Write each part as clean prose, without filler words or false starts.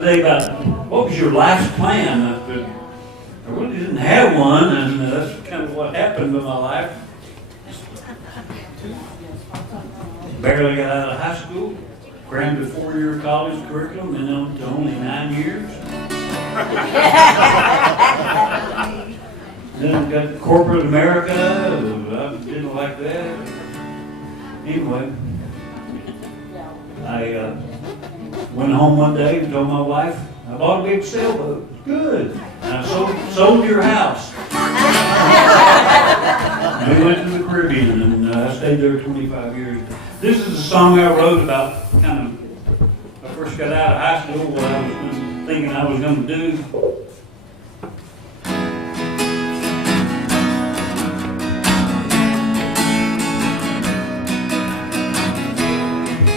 Today about what was your life's plan? I said, I really didn't have one, and that's kind of what happened to my life. Barely got out of high school, crammed a 4-year college curriculum, and on to only 9 years. Then got corporate America. I didn't like that. Anyway, I went home one day and told my wife, I bought a big sailboat. Good. And I sold your house. And we went to the Caribbean, and I stayed there 25 years. This is a song I wrote about kind of, when I first got out of high school, what I was thinking I was going to do.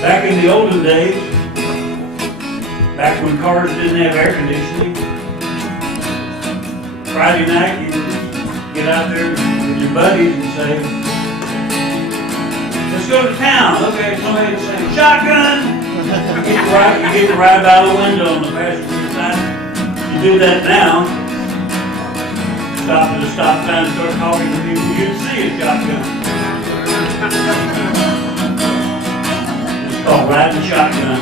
Back in the olden days, back when cars didn't have air conditioning, Friday night you would get out there with your buddies and say, let's go to town. Okay, somebody would say, shotgun! You get right by the window on the passenger side. You do that now. Stop at a stop sign and start talking to people, you'd see a shotgun. It's called riding shotgun.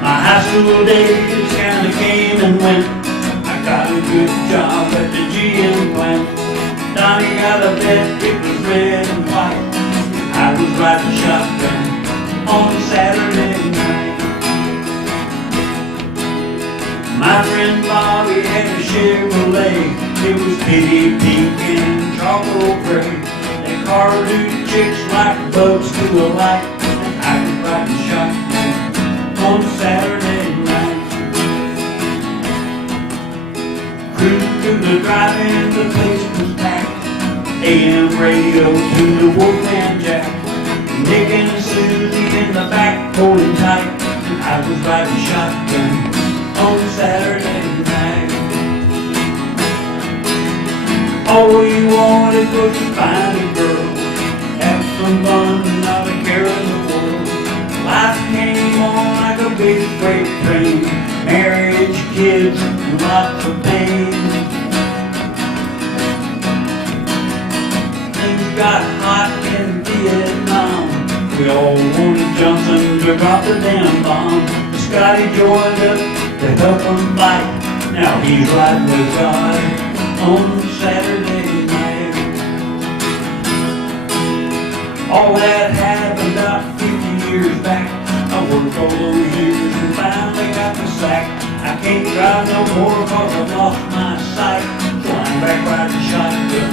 My high school days kind of came and went. I got a good job at the GM plant. Donnie got a bed, it was red and white. I was riding shotgun on Saturday night. My friend Bobby had a Chevrolet. It was pitty pink and charcoal gray. They car do chicks like bugs to a light. I was riding shotgun on Saturday night. Cruising through the drive-in, the place was packed. AM radio to the Wolfman Jack. Nick and Susie in the back holding tight. I was riding shotgun on Saturday night. All you wanted was to find a girl, have some fun, not a care in the world. Life came on like a big freight train, marriage, kids, and lots of pain. Things got hot in Vietnam. We all wanted Johnson to drop the damn bomb. Scotty joined up to help him fight. Now he's riding with God on Saturday night. All that happened about 50 years back. I worked all those years and finally got the sack. I can't drive no more cause I've lost my sight. So I'm back riding shotgun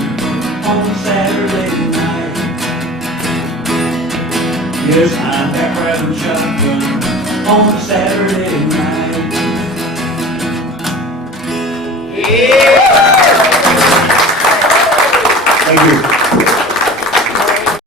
on Saturday night. Yes, I'm back riding shotgun on Saturday night. Yeah! Thank you.